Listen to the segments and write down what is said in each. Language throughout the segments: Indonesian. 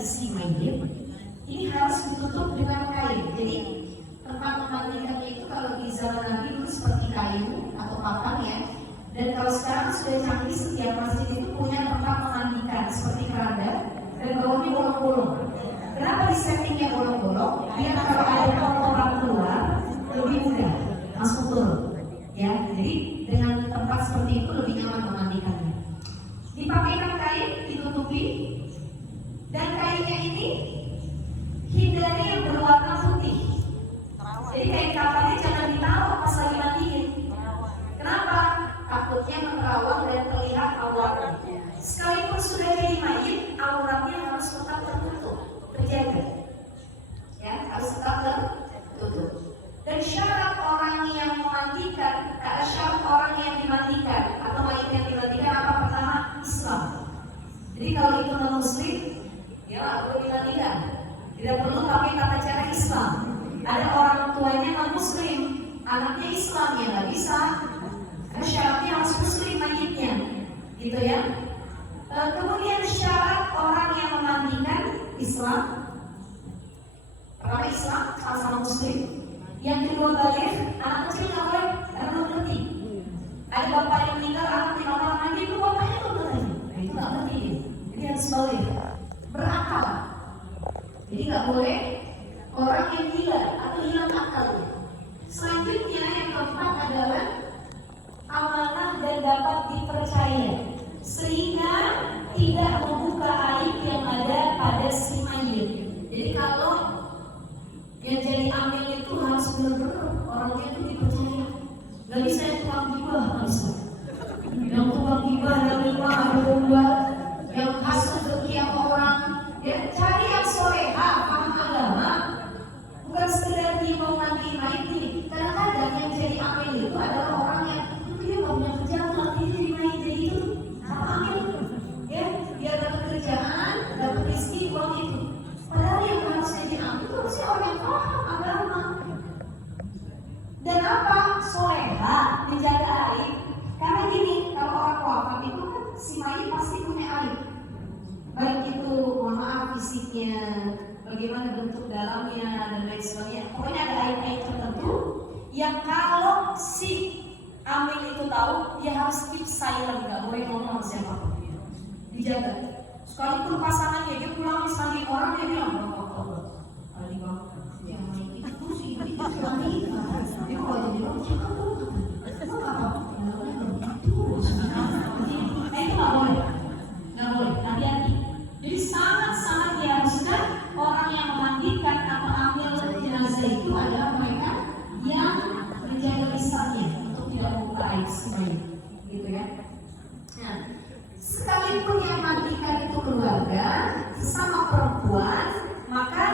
si mayit ini harus ditutup dengan kain. Jadi tempat memandikannya itu kalau di zaman Nabi itu seperti kayu atau papan ya. Dan kalau sekarang sudah canggih, setiap masjid itu punya tempat memandikan seperti keranda dan bawahnya bolong-bolong. Kenapa di settingnya bolong-bolong? Biar kalau ada orang keluar lebih mudah masuk turun. Ya, jadi dengan tempat seperti itu lebih nyaman memandikannya. Dipakaikan kain, ditutupi, dan kainnya ini hindari yang berwarna putih. Jadi kain kafannya jangan ditaruh pas lagi mandiin. Kenapa? Takutnya menerawang dan terlihat auratnya. Sekalipun sudah jadi mayit, auratnya harus tetap tertutup, terjaga. Ya, harus tetap tertutup. Dan syarat orang yang memandikan, syarat orang yang dimandikan atau mayit yang dimandikan apa? Pertama, Islam. Jadi kalau itu non muslim, ya perlu dimandikan. Tidak perlu pakai tata cara Islam. Ada orang tuanya non muslim, anaknya Islam, ya nggak bisa. Karena syaratnya harus muslim mayitnya, gitu ya. Kemudian syarat orang yang memandikan Islam, pertama Islam sama-sama muslim. Yang kedua balik, anak kecil nggak boleh karena belum ngerti. Ada bapak yang meninggal, anak 5 tahun mandi, itu bapaknya belum ngerti. Nah itu nggak ngerti dia. Jadi harus balik, berakal. Jadi nggak boleh orang yang gila atau hilang akalnya. Selanjutnya yang keempat adalah amanah dan dapat dipercaya, sehingga tidak membuka aib yang ada pada si mayit. Jadi kalau yang jadi amil itu harus benar-benar orangnya itu dipercaya. Gak bisa yang tukang gibah, nggak bisa. Yang tukang gibah, yang lima, ada dua, yang kasut dengki sama orang. Ya cari yang soleha, paham agama. Bukan sekedar dia mau mandi mayit ini. Kadang-kadang yang jadi amil itu adalah orang yang dia nggak punya kerjaan, nanti jadi mayit jadi itu apa amil? Ya, biar dapat kerjaan, dapat rezeki, uang itu. Padahal yang harus jadi amil itu harusnya orang yang paham agama. Dan apa? Soleha, menjaga aib. Karena gini, kalau orang wafat itu kan si mayit pasti punya aib. Baik itu, mohon maaf, fisiknya, bagaimana bentuk dalamnya dan lain sebagainya. Pokoknya ada aib-aib tertentu yang kalau si amil itu tahu, dia harus keep silent, nggak boleh ngomong sama siapapun. Dijaga. Sekalipun pasangannya dia pulang misalnya orang dia bilang, Ali bang, yang itu sih itu lagi, dia mau jadi orang cakap tuh, itu apa? Itu nggak boleh, hati-hati. Jadi sangat-sangat diharuskan orang yang memandikan atau ambil jenazah itu adalah mereka yang menjaga lisannya untuk tidak membuka aib semuanya, gitu ya. Nah, sekalipun yang mandikan itu keluarga, sesama perempuan, maka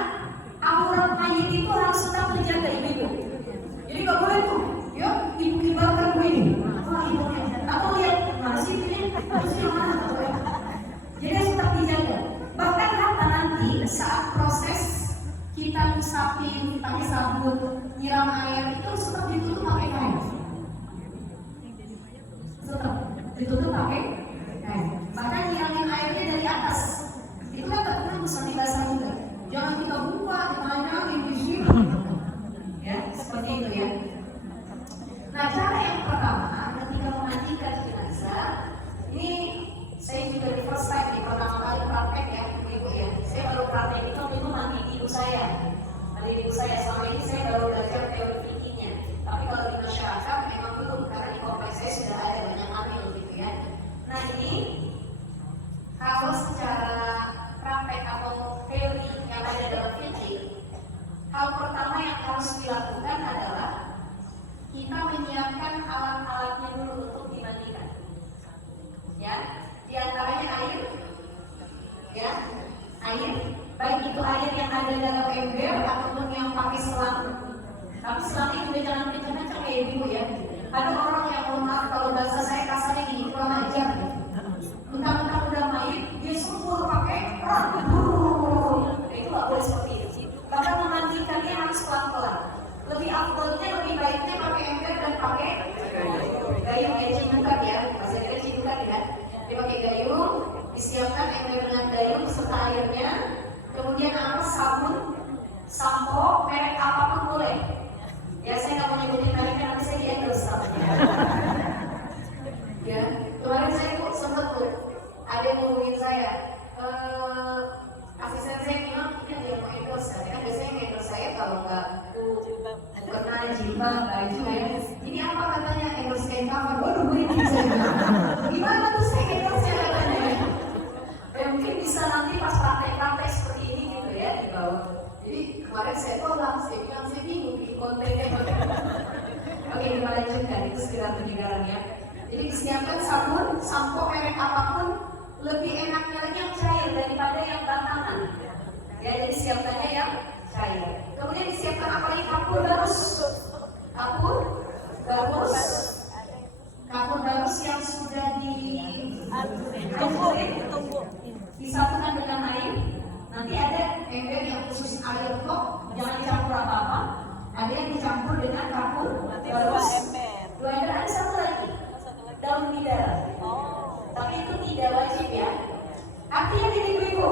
aurat mayit itu harus tetap terjaga, ibu-ibu. Jadi nggak boleh tuh, yuk ibu kibarkan begini. Wah ibunya, atau lihat mana sih ini, harusnya mana nggak boleh. Jadi harus tetap dijaga. Bahkan harta nanti saat proses kita ngusapin pakai sabun, nyiram air itu tetap ditutup pakai kain. Tetap ditutup pakai kain. Bahkan nyiramin airnya dari atas. Itu kan tetap bisa dibasah juga. Jangan kita buka, kita nyalain di sini. Ya, seperti itu ya. Nah, cara yang pertama ketika memandikan jenazah, ini saya juga di first time nih, pertama kali praktek ya, ibu ya. Saya baru praktek itu mandi ibu saya. Mandi ibu saya selama ini saya baru belajar teori fikihnya. Tapi kalau di masyarakat memang belum, karena di kompleks saya sudah ada banyak amil gitu ya. Nah ini kalau secara praktek atau teori yang ada dalam fikih, hal pertama yang harus dilakukan adalah kita menyiapkan alat-alatnya dulu untuk dimandikan. Ya, di antaranya air, ya, air, baik itu air yang ada dalam ember ataupun yang pakai selang. Tapi selangnya juga jangan kencang-kencang ya ibu ya. Ada orang yang mohon maaf kalau bahasa saya kasarnya gini, kurang ajar. Mentang-mentang udah mayit, dia sempur pakai rambut. Itu nggak boleh seperti itu. Bahkan memandikannya harus pelan-pelan. Lebih afdolnya, lebih baiknya pakai ember dan pakai gayung ya, cibukan ya. Bahasa kita cibukan ya. Dia pakai gayung, disiapkan ember dengan gayung beserta airnya. Kemudian apa? Sabun, sampo, merek apapun boleh. Ya saya nggak mau nyebutin mereknya, nanti saya di endorse namanya. Ya, kemarin saya tuh sempat tuh ada yang ngomongin saya, asisten saya bilang ini ada yang mau endorse, kan biasanya yang endorse saya kalau nggak kena jilbab, baju ya. Ini apa katanya endorse kain cover? Waduh, ini saya bilang. Gimana tuh saya endorse katanya? Ya mungkin bisa nanti pas praktek-praktek seperti ini gitu ya di bawah. Jadi kemarin saya tolak, saya bilang saya bingung bikin kontennya. Oke, kita lanjutkan, itu sekedar penyegaran ya. Jadi disiapkan sabun, sampo, merek apapun, lebih enaknya lagi yang cair daripada yang batangan. Ya, jadi siapkannya yang cair. Kemudian disiapkan apa lagi? Kapur barus. Kapur barus yang sudah disatukan dengan air. Nanti ada ember yang khusus air kok, jangan dicampur apa-apa. Ada yang dicampur dengan kapur barus. 2 ember, ada satu lagi. Daun bidara. Tapi itu tidak wajib ya. Artinya gini ibu,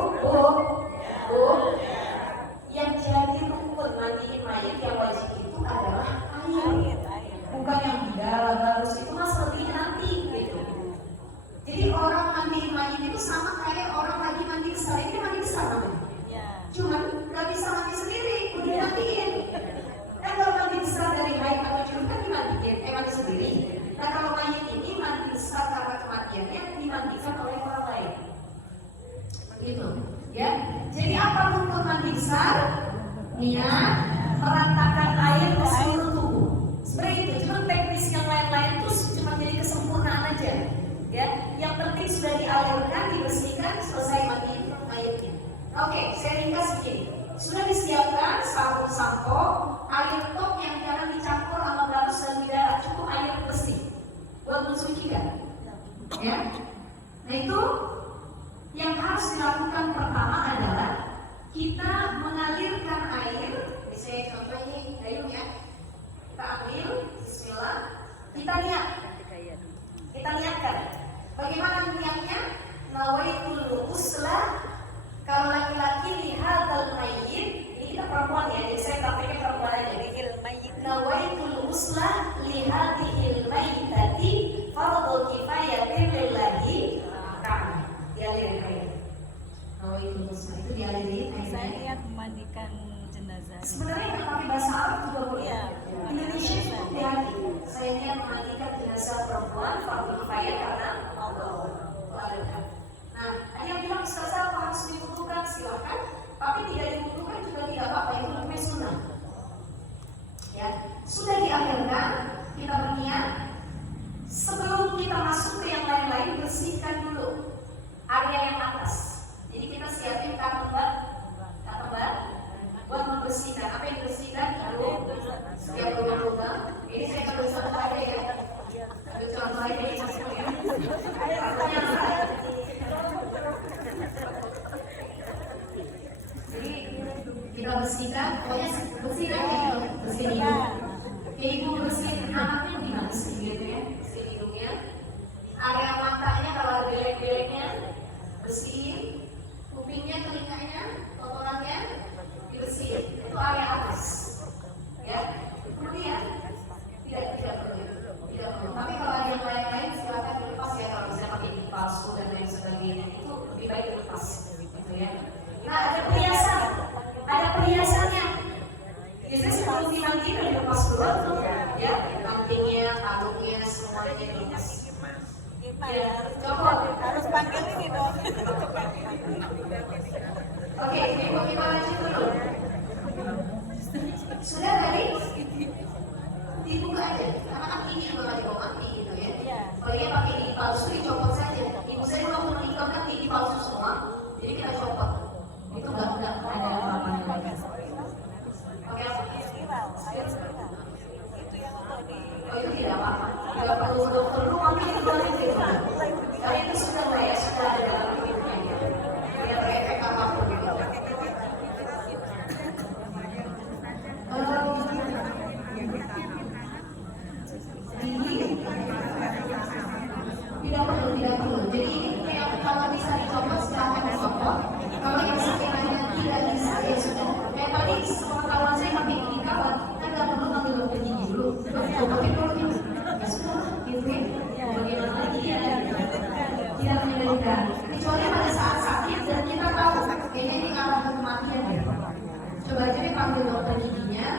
yang jadi rukun mandiin mayat yang wajib itu adalah air. Bukan yang bidara barus itu mas sepertinya nanti gitu. Jadi orang mandiin mayat itu sama kayak orang lagi mandi besar. Ini mandi besar namanya. Cuman nggak bisa mandi sendiri, udah dimandiin. Kan kalau mandi besar dari haid atau junub kan dimandiin, mandi sendiri. Nah kalau mayat ini mandi besar karena kematiannya dimandikan oleh orang lain. Begitu, ya. Jadi apa rukun mandi besar? Niat meratakan air ke seluruh tubuh. Seperti itu. Cuma teknis yang lain-lain itu cuma jadi kesempurnaan aja. Ya, yang penting sudah dialirkan, dibersihkan, selesai mandi mayatnya. Oke, saya ringkas begini. Sudah disiapkan sabun sampo, air top yang jangan dicampur sama barus dan bidara, cukup air bersih buat mensucikan. Ya, nah itu yang harus dilakukan pertama adalah kita mengalirkan air. Saya contoh ini gayung ya. Kita ambil, bismillah. Kita niatkan. Bagaimana niatnya? Nawaitul ghusla. Kalau laki-laki lihat al-mayyit, ini kita perempuan ya, jadi saya prakteknya perempuan aja. Nawaitul ghusla lihadihil mayyitati fardhu kifayatin lillahi ta'ala. Dialirin air. Nawaitul ghusla itu dialirin air. Saya niat memandikan jenazah. Sebenarnya nggak pakai bahasa Arab juga boleh. Iya. Indonesia itu di hati. Saya niat memandikan jenazah perempuan fardhu kifayah karena Allah. Itu ada. Nah, ada yang bilang ustazah apa harus dibutuhkan, silakan. Tapi tidak dibutuhkan juga tidak apa-apa, itu namanya sunnah. Ya, sudah diakhirkan, kita berniat. Sebelum kita masuk ke yang lain-lain, bersihkan dulu area yang atas. Jadi kita siapin karton bat buat membersihkan. Apa yang dibersihkan? Lalu setiap lubang-lubang. Ini saya akan bersama aja ya. Ambil contoh aja ini ya. Jadi kita bersihkan, pokoknya bersihkan ya, bersihin hidung. Ibu bersihin anaknya gimana sih gitu ya? Bersihin hidungnya. Area matanya kalau ada belek-beleknya bersihin. Kupingnya, telinganya, kotorannya dibersihin. Itu area atas. Ya. Kemudian tidak perlu. Tapi kalau ada yang lain-lain silakan dilepas ya, kalau bisa pakai gigi palsu dan lain sebagainya itu lebih baik dilepas gitu ya. Nah ada perhiasannya. Biasanya sebelum dimandi udah dilepas dulu tuh ya, antingnya, kalungnya, semuanya dilepas. Ya, coba Harus panggil ini dong. Oke, ibu kita lanjut dulu. Sudah tadi? Dibuka aja, karena kan ini juga nggak dibawa.